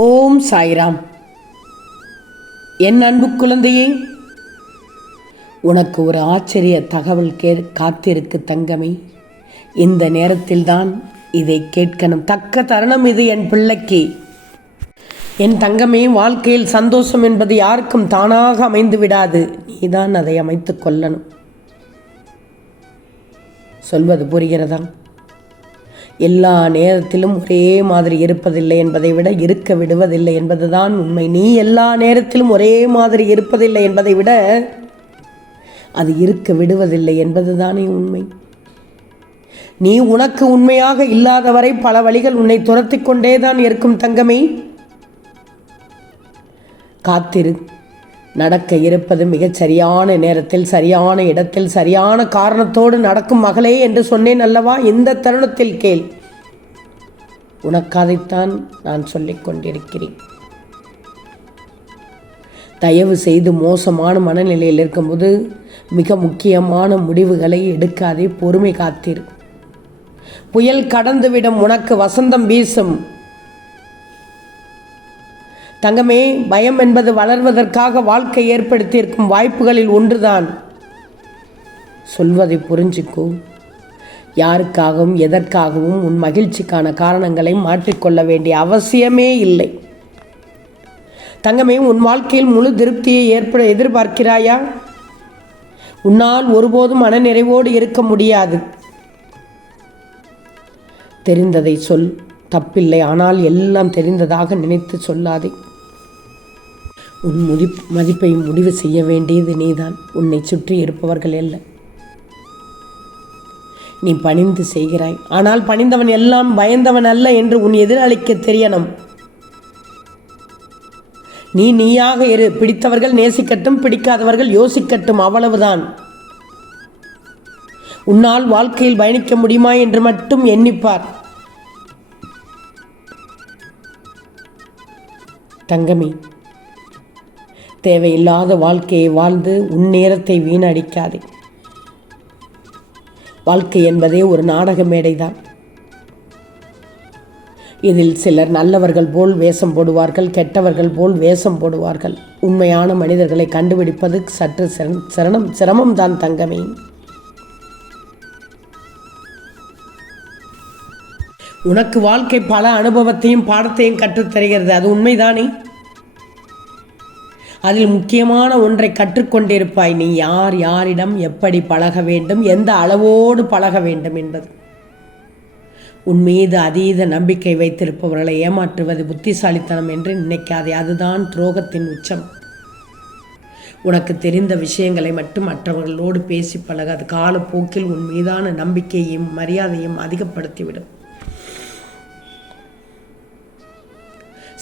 ஓம் சாய்ராம். என் அன்பு குழந்தையே, உனக்கு ஒரு ஆச்சரிய தகவல் காத்திருக்கு தங்கமே. இந்த நேரத்தில்தான் இதை கேட்கணும். தக்க தருணம் இது என் பிள்ளைக்கு. என் தங்கமே, வாழ்க்கையில் சந்தோஷம் என்பது யாருக்கும் தானாக அமைந்து விடாது. நீதான் அதை அமைத்து கொள்ளணும். சொல்வது புரிகிறதா? எல்லா நேரத்திலும் ஒரே மாதிரி இருப்பதில்லை என்பதை விட இருக்க விடுவதில்லை என்பதுதான் உண்மை. நீ எல்லா நேரத்திலும் ஒரே மாதிரி இருப்பதில்லை என்பதை விட அது இருக்க விடுவதில்லை என்பதுதானே உண்மை. நீ உனக்கு உண்மையாக இல்லாதவரை பல வழிகள் உன்னை துரத்தி கொண்டே தான் இருக்கும் தங்கமே. காத்திரு. நடக்க இருப்பது மிகச் சரியான நேரத்தில், சரியான இடத்தில், சரியான காரணத்தோடு நடக்கும் மகளே என்று சொன்னேன் அல்லவா? இந்த தருணத்தில் கேள். உனக்காதைத்தான் நான் சொல்லிக் கொண்டிருக்கிறேன். தயவு செய்து மோசமான மனநிலையில் இருக்கும்போது மிக முக்கியமான முடிவுகளை எடுக்காதே. பொறுமை காத்திரு. புயல் கடந்துவிடும், உனக்கு வசந்தம் வீசும். தங்கமே, பயம் என்பது வளர்வதற்காக வாழ்க்கை ஏற்படுத்தியிருக்கும் வாய்ப்புகளில் ஒன்றுதான். சொல்வதை புரிஞ்சுக்கோ. யாருக்காகவும் எதற்காகவும் உன் மகிழ்ச்சிக்கான காரணங்களை மாற்றிக்கொள்ள வேண்டிய அவசியமே இல்லை. தங்கமே, உன் வாழ்க்கையில் முழு திருப்தியை எதிர்பார்க்கிறாயா? உன்னால் ஒருபோதும் மனநிறைவோடு இருக்க முடியாது. தெரிந்ததை சொல், தப்பில்லை. ஆனால் எல்லாம் தெரிந்ததாக நினைத்து சொல்லாதே. உன் மதிப்பை முடிவு செய்ய வேண்டியது நீதான், உன்னை சுற்றி இருப்பவர்கள் அல்ல. நீ பணிந்து செய்கிறாய், ஆனால் பணிந்தவன் எல்லாம் பயந்தவன் அல்ல என்று உன் எதிராளிக்கு தெரியணும். நீயாக இரு. பிடித்தவர்கள் நேசிக்கட்டும், பிடிக்காதவர்கள் யோசிக்கட்டும், அவ்வளவுதான். உன்னால் வாழ்க்கையில் பயணிக்க முடியுமா என்று மட்டும் எண்ணிப்பார். தங்கமே, தேவையில்லாத வாழ்க்கையை வாழ்ந்து உன் நேரத்தை வீணடிக்காதே. வாழ்க்கை என்பதே ஒரு நாடக மேடைதான். இதில் சிலர் நல்லவர்கள் போல் வேஷம் போடுவார்கள், கெட்டவர்கள் போல் வேஷம் போடுவார்கள். உண்மையான மனிதர்களை கண்டுபிடிப்பது சற்று சிரமம்தான் தங்கமே. உனக்கு வாழ்க்கை பல அனுபவத்தையும் பாடத்தையும் கற்றுத்தருகிறது, அது உண்மைதானே? அதில் முக்கியமான ஒன்றை கற்றுக்கொண்டிருப்பாய். நீ யாரிடம் எப்படி பழக வேண்டும், எந்த அளவோடு பழக வேண்டும் என்பது. உன் மீது அதீத நம்பிக்கை வைத்திருப்பவர்களை ஏமாற்றுவது புத்திசாலித்தனம் என்று நினைக்காதே. அதுதான் துரோகத்தின் உச்சம். உனக்கு தெரிந்த விஷயங்களை மட்டும் மற்றவர்களோடு பேசி பழக. அது காலப்போக்கில் உன் மீதான நம்பிக்கையையும் மரியாதையும் அதிகப்படுத்திவிடும்.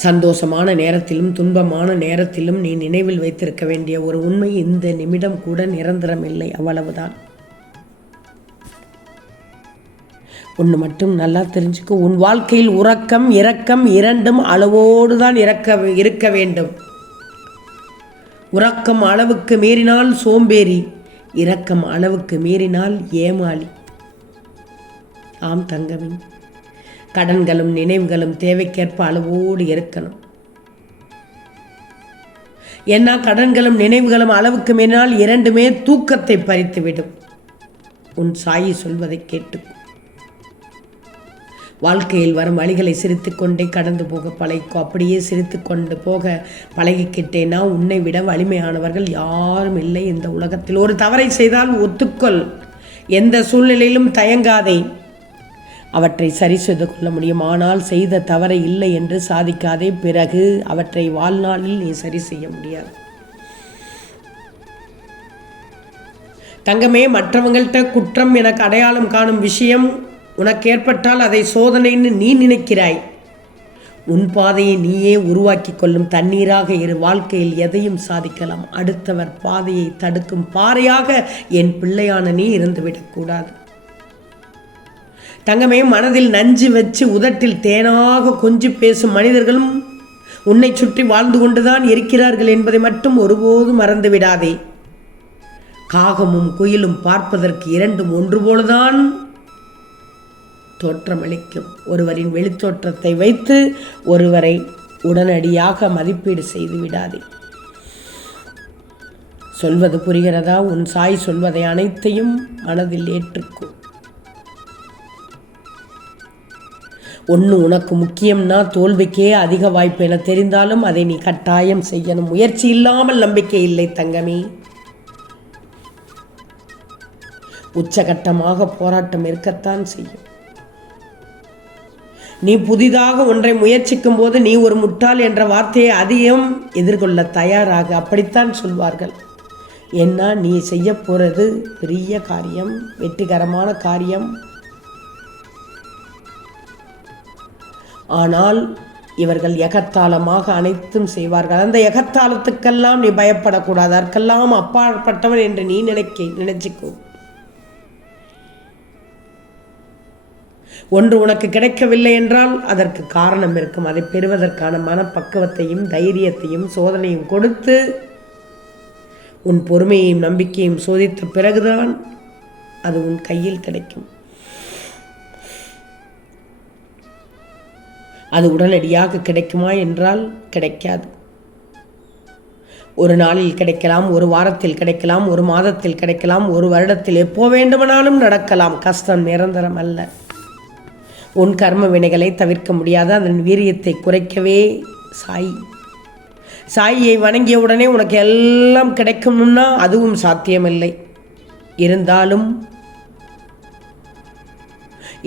சந்தோஷமான நேரத்திலும் துன்பமான நேரத்திலும் நீ நினைவில் வைத்திருக்க வேண்டிய ஒரு உண்மை, இந்த நிமிடம் கூட நிரந்தரம் இல்லை, அவ்வளவுதான். ஒன்று மட்டும் நல்லா தெரிஞ்சுக்கோ. உன் வாழ்க்கையில் உறக்கம் இரக்கம் இரண்டும் அளவோடு தான் இருக்க வேண்டும். உறக்கம் அளவுக்கு மீறினால் சோம்பேறி, இரக்கம் அளவுக்கு மீறினால் ஏமாளி. ஆம் தங்கமே, கடன்களும் நினைவுகளும் தேவைக்கேற்ப அளவோடு இருக்கணும். ஏன்னா கடன்களும் நினைவுகளும் அளவுக்கு மீறினால் இரண்டுமே தூக்கத்தை பறித்துவிடும். உன் சாயி சொல்வதை கேட்டு வாழ்க்கையில் வரும் வழிகளை சிரித்து கொண்டே கடந்து போக பழகிக்கோ. அப்படியே சிரித்து கொண்டு போக பழகிக்கிட்டேன்னா உன்னை விட வலிமையானவர்கள் யாரும் இல்லை இந்த உலகத்தில். ஒரு தவறை செய்தால் ஒத்துக்கொள். எந்த சூழ்நிலையிலும் தயங்காதே. அவற்றை சரி செய்து கொள்ள முடியும். ஆனால் செய்த தவறை இல்லை என்று சாதிக்காதே. பிறகு அவற்றை வாழ்நாளில் நீ சரி செய்ய முடியாது. தங்கமே, மற்றவங்கள்ட்ட குற்றம் எனக்கு அடையாளம் காணும் விஷயம் உனக்கு ஏற்பட்டால் அதை சோதனைன்னு நீ நினைக்கிறாய். உன் பாதையை நீயே உருவாக்கி கொள்ளும் தண்ணீராக இரு. வாழ்க்கையில் எதையும் சாதிக்கலாம். அடுத்தவர் பாதையை தடுக்கும் பாறையாக என் பிள்ளையான நீ இருந்துவிடக்கூடாது. தங்கமே, மனதில் நஞ்சு வச்சு உதட்டில் தேனாக கொஞ்சி பேசும் மனிதர்களும் உன்னை சுற்றி வாழ்ந்து கொண்டுதான் இருக்கிறார்கள் என்பதை மட்டும் ஒருபோதும் மறந்து விடாதே. காகமும் குயிலும் பார்ப்பதற்கு இரண்டும் ஒன்று போலதான் தோற்றமளிக்கும். ஒருவரின் வெளித்தோற்றத்தை வைத்து ஒருவரை உடனடியாக மதிப்பீடு செய்து விடாதே. சொல்வது புரிகிறதா? உன் சாய் சொல்வதை அனைத்தையும் மனதில் ஏற்றுக்கோ. ஒன்று உனக்கு முக்கியம்னா தோல்விக்கே அதிக வாய்ப்பு என தெரிந்தாலும் அதை நீ கட்டாயம் செய்யணும். முயற்சி இல்லாமல் நம்பிக்கை இல்லை தங்கமே. உச்சகட்டமாக போராட்டம் இருக்கத்தான் செய்யும். நீ புதிதாக ஒன்றை முயற்சிக்கும் போது நீ ஒரு முட்டாள் என்ற வார்த்தையை அதிகம் எதிர்கொள்ள தயாராக, அப்படித்தான் சொல்வார்கள். ஏன்னா நீ செய்ய போகிறது பெரிய காரியம், வெற்றிகரமான காரியம். ஆனால் இவர்கள் எகத்தாளமாக அனைத்தும் செய்வார்கள். அந்த எகத்தாளத்துக்கெல்லாம் நீ பயப்படக்கூடாது. அதற்கெல்லாம் அப்பாற்பட்டவன் என்று நீ நினைச்சிக்கோ. ஒன்று உனக்கு கிடைக்கவில்லை என்றால் அதற்கு காரணம் இருக்கும். அதை பெறுவதற்கான மனப்பக்குவத்தையும் தைரியத்தையும் சோதனையும் கொடுத்து உன் பொறுமையையும் நம்பிக்கையும் சோதித்த பிறகுதான் அது உன் கையில் கிடைக்கும். அது உடனடியாக கிடைக்குமா என்றால் கிடைக்காது. ஒரு நாளில் கிடைக்கலாம், ஒரு வாரத்தில் கிடைக்கலாம், ஒரு மாதத்தில் கிடைக்கலாம், ஒரு வருடத்தில் எப்போ வேண்டுமானாலும் நடக்கலாம். கஷ்டம் நிரந்தரம் அல்ல. உன் கர்ம வினைகளை தவிர்க்க முடியாது. அதன் வீரியத்தை குறைக்கவே சாயியை வணங்கிய உடனே உனக்கு எல்லாம் கிடைக்கும்னா அதுவும் சாத்தியமில்லை. இருந்தாலும்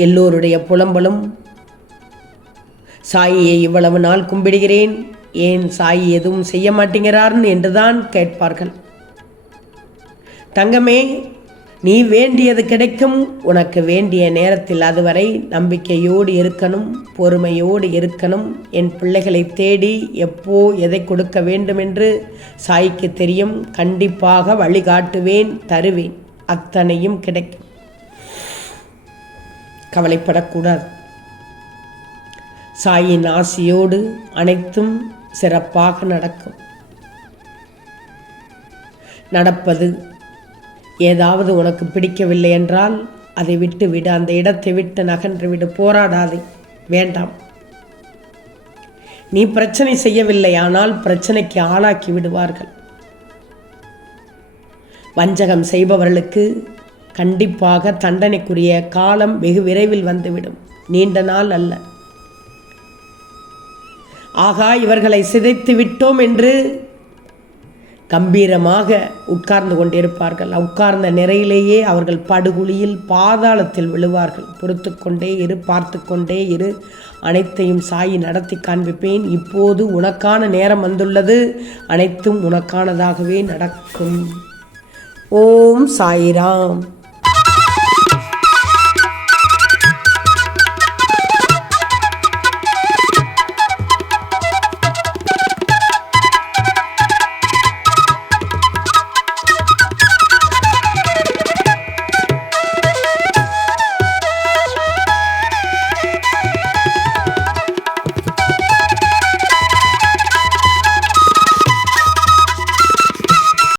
எல்லோருடைய புலம்பலும் சாயியை இவ்வளவு நாள் கும்பிடுகிறேன், ஏன் சாயி எதுவும் செய்ய மாட்டேங்கிறார்னு என்றுதான் கேட்பார்கள். தங்கமே, நீ வேண்டியது கிடைக்கும் உனக்கு வேண்டிய நேரத்தில். அதுவரை நம்பிக்கையோடு இருக்கணும், பொறுமையோடு இருக்கணும். என் பிள்ளைகளை தேடி எப்போ எதை கொடுக்க வேண்டும் என்று சாய்க்கு தெரியும். கண்டிப்பாக வழிகாட்டுவேன், தருவேன். அத்தனையும் கிடைக்கும். கவலைப்படக்கூடாது. சாயின் ஆசியோடு அனைத்தும் சிறப்பாக நடக்கும். நடப்பது ஏதாவது உனக்கு பிடிக்கவில்லை என்றால் அதை விட்டு விடு. அந்த இடத்தை விட்டு நகன்று விடு. போராடாதே, வேண்டாம். நீ பிரச்சனை செய்யவில்லை, ஆனால் பிரச்சனைக்கு ஆளாக்கி விடுவார்கள். வஞ்சகம் செய்பவர்களுக்கு கண்டிப்பாக தண்டனைக்குரிய காலம் வெகு விரைவில் வந்துவிடும், நீண்ட நாள் அல்ல. ஆகா, இவர்களை சிதைத்து விட்டோம் என்று கம்பீரமாக உட்கார்ந்து கொண்டிருப்பார்கள். உட்கார்ந்த நிலையிலேயே அவர்கள் படுகுழியில் பாதாளத்தில் விழுவார்கள். பொறுத்து கொண்டே இரு, பார்த்து கொண்டே இரு. அனைத்தையும் சாயி நடத்தி காண்பிப்பேன். இப்போது உனக்கான நேரம் வந்துள்ளது. அனைத்தும் உனக்கானதாகவே நடக்கும். ஓம் சாய்ராம்.